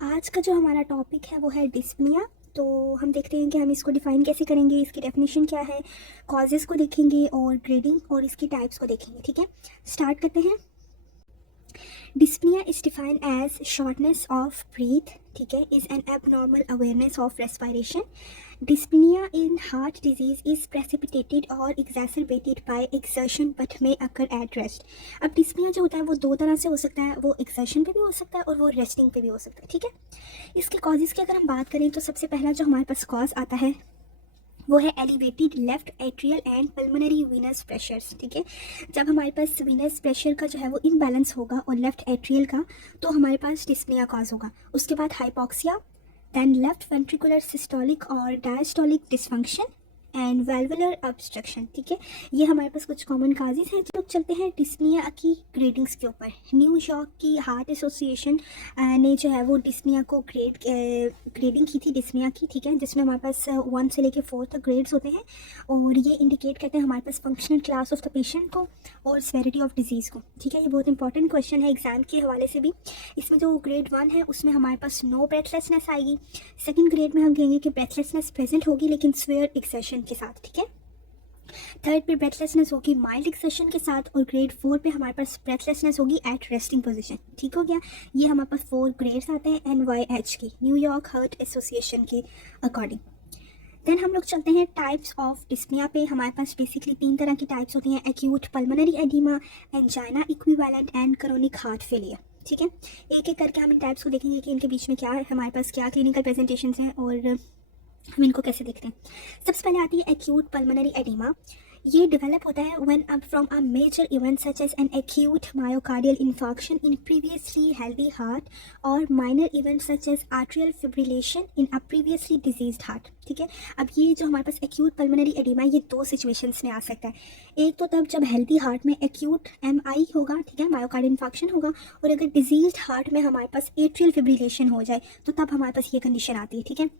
आज का जो हमारा टॉपिक है वो है डिस्पनिया। तो हम देखते हैं कि हम इसको डिफ़ाइन कैसे करेंगे, इसकी डेफिनेशन क्या है, कॉजेज़ को देखेंगे और ग्रेडिंग और इसकी टाइप्स को देखेंगे। ठीक है, स्टार्ट करते हैं। Dyspnea is defined as shortness of breath, ठीक है, is an abnormal awareness of respiration. Dyspnea in heart disease is precipitated or exacerbated by exertion but may occur at rest. अब dyspnea जो होता है वो दो तरह से हो सकता है, वो exertion पे भी हो सकता है और वो resting पे भी हो सकता है। ठीक है, इसके कॉजेज़ की अगर हम बात करें तो सबसे पहला जो हमारे पास कॉज आता है वो है elevated left atrial and pulmonary Venus pressures. ठीक है, जब हमारे पास वीनस प्रेशर का जो है वो इम्बैलेंस होगा और लेफ्ट एट्रियल का, तो हमारे पास डिस्पनिया कॉज होगा। उसके बाद hypoxia, then left ventricular systolic और diastolic dysfunction and valvular obstruction. ठीक है, ये हमारे पास कुछ कॉमन काजेज हैं। तो चलते हैं डिस्पनिया की ग्रेडिंग्स के ऊपर। न्यूयॉर्क की हार्ट एसोसिएशन ने जो है वो डिस्पनिया को ग्रेडिंग की थी डिस्पनिया की। ठीक है, जिसमें हमारे पास 1 से लेकर 4 तक ग्रेड्स होते हैं और ये इंडिकेट करते हैं हमारे पास functional class of the patient को और सेवेरिटी ऑफ डिजीज़ को। ठीक है, ये बहुत इंपॉर्टेंट क्वेश्चन है एग्जाम के हवाले से भी। इसमें जो ग्रेड 1 है उसमें हमारे पास नो ब्रेथलेसनेस आएगी। सेकेंड ग्रेड में हम कहेंगे कि ब्रेथलेसनेस प्रेजेंट होगी लेकिन स्वेयर एक्सर्शन के साथ। ठीक है, थर्ड पे ब्रेथलेसनेस होगी माइल्ड एक्सर्शन के साथ और ग्रेड 4 पे हमारे पास ब्रेथलेसनेस होगी एट रेस्टिंग पोजीशन। ठीक हो गया, ये हमारे पास 4 ग्रेड्स आते हैं NYH की, न्यूयॉर्क हार्ट एसोसिएशन के अकॉर्डिंग। देन हम लोग चलते हैं टाइप्स ऑफ डिस्पनिया पे। हमारे पास बेसिकली 3 तरह की टाइप्स होती हैं, acute pulmonary oedema, angina equivalent and chronic heart failure. ठीक है, एक एक करके हम इन टाइप्स को देखेंगे कि इनके बीच में क्या है, हमारे पास क्या क्लिनिकल प्रेजेंटेशन हैं और हम इनको कैसे देखते हैं। सबसे पहले आती है एक्यूट पल्मोनरी एडिमा। ये डेवलप होता है when up from a major event such as an acute myocardial infarction in previously healthy heart और minor event such as atrial fibrillation in a previously diseased heart. ठीक है, अब ये जो हमारे पास एक्यूट पल्मोनरी एडिमा ये 2 सिचुएशंस में आ सकता है। एक तो तब जब हेल्दी हार्ट में एक्यूट MI होगा, ठीक है, मायोकार्डियल इन्फॉक्शन होगा, और अगर डिजीज्ड हार्ट में हमारे पास एट्रियल फिब्रिलेशन हो जाए तो तब हमारे पास ये कंडीशन आती है। ठीक है,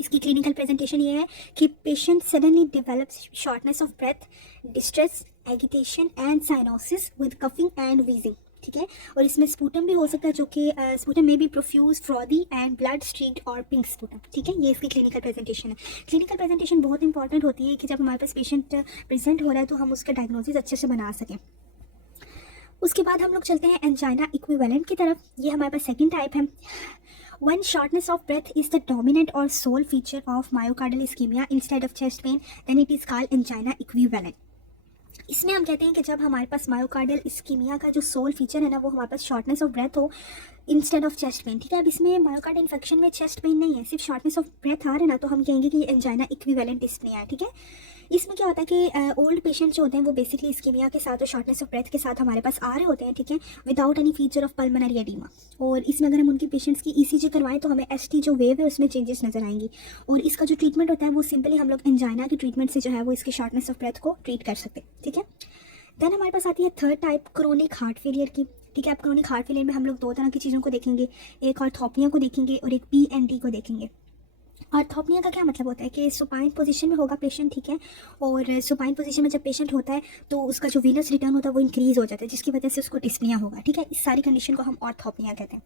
इसकी क्लिनिकल प्रेजेंटेशन ये है कि patient suddenly develops shortness of breath, distress, agitation and cyanosis with coughing and wheezing. ठीक है, और इसमें स्पूटम भी हो सकता है, जो कि स्पूटम में भी प्रोफ्यूज, फ्रॉदी एंड ब्लड स्ट्रीक्ड और पिंक स्पूटम। ठीक है, ये इसकी क्लिनिकल प्रेजेंटेशन है। क्लिनिकल प्रेजेंटेशन बहुत इंपॉर्टेंट होती है कि जब हमारे पास पेशेंट प्रेजेंट हो रहा है तो हम उसका डायग्नोसिस अच्छे से बना सकें। उसके बाद हम लोग चलते हैं एंजाइना इक्विवेलेंट की तरफ। ये हमारे पास सेकेंड टाइप है। When shortness of breath is the dominant or sole feature of myocardial ischemia instead of chest pain, then it is called angina equivalent. इसमें हम कहते हैं कि जब हमारे पास मायोकार्डियल इस्कीमिया का जो सोल फीचर है ना वो हमारे पास शॉर्टनेस ऑफ ब्रेथ हो इंस्टेड ऑफ चेस्ट पेन। ठीक है, अब इसमें मायोकार्डियल इन्फेक्शन में चेस्ट पेन नहीं है, सिर्फ शॉर्टनेस ऑफ ब्रेथ आ रहा है ना, तो हम कहेंगे कि एंजाइना इक्विवेलेंट डिस्पनिया है। ठीक है, इसमें क्या होता है कि ओल्ड पेशेंट जो होते हैं वो बेसिकली इस्कीमिया के साथ और शॉर्टनेस ऑफ ब्रेथ के साथ हमारे पास आ रहे होते हैं। ठीक है, without any feature of pulmonary oedema. और इसमें अगर हम उनकी पेशेंट्स की ECG करवाएं तो हमें ST जो वेव है उसमें चेंजेस नजर आएंगी। और इसका जो ट्रीटमेंट होता है वो सिंपली हम लोग एंजाइना के ट्रीटमेंट से जो है वो इसकी शॉर्टनेस ऑफ ब्रेथ को ट्रीट कर सकते हैं। ठीक है, देन हमारे पास आती है third type chronic heart failure की। ठीक है, अब क्रोनिक हार्ट फेलियर में हम लोग 2 तरह की चीज़ों को देखेंगे, एक ऑर्थोपनिया को देखेंगे और एक PNT को देखेंगे। ऑर्थोपनिया का क्या मतलब होता है कि सुपाइन पोजीशन में होगा पेशेंट। ठीक है, और सुपाइन पोजीशन में जब पेशेंट होता है तो उसका जो वीनस रिटर्न होता है वो इंक्रीज हो जाता है, जिसकी वजह से उसको डिस्पनिया होगा। ठीक है, इस सारी कंडीशन को हम ऑर्थोपनिया कहते हैं।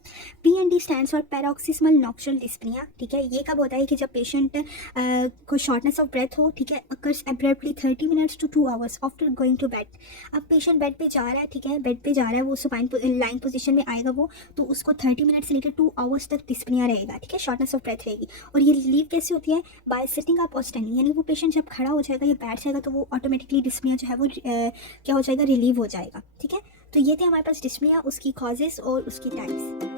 PND stands for paroxysmal nocturnal dyspnoea. ठीक है, ये कब होता है कि जब पेशेंट को शॉर्टनेस ऑफ ब्रेथ हो, ठीक है, occurs abruptly 30 minutes to 2 hours after going to bed. अब पेशेंट बेड पे जा रहा है, ठीक है, बेड पे जा रहा है, वो सुपाइन लाइन पोजीशन में आएगा वो, तो उसको 30 मिनट से लेकर 2 आवर्स तक डिस्पनिया रहेगा। ठीक है, शॉर्टनेस ऑफ ब्रेथ रहेगी। और ये रिलीव कैसे होती है, बाय सिटिंग अप और स्टैंडिंग, यानी वो पेशेंट जब खड़ा हो जाएगा या बैठ जाएगा तो वो ऑटोमेटिकली डिस्पनिया जो है वो क्या हो जाएगा, रिलीव हो जाएगा। ठीक है, तो ये थे हमारे पास डिस्पनिया, उसकी कॉजेस और उसकी टाइप्स।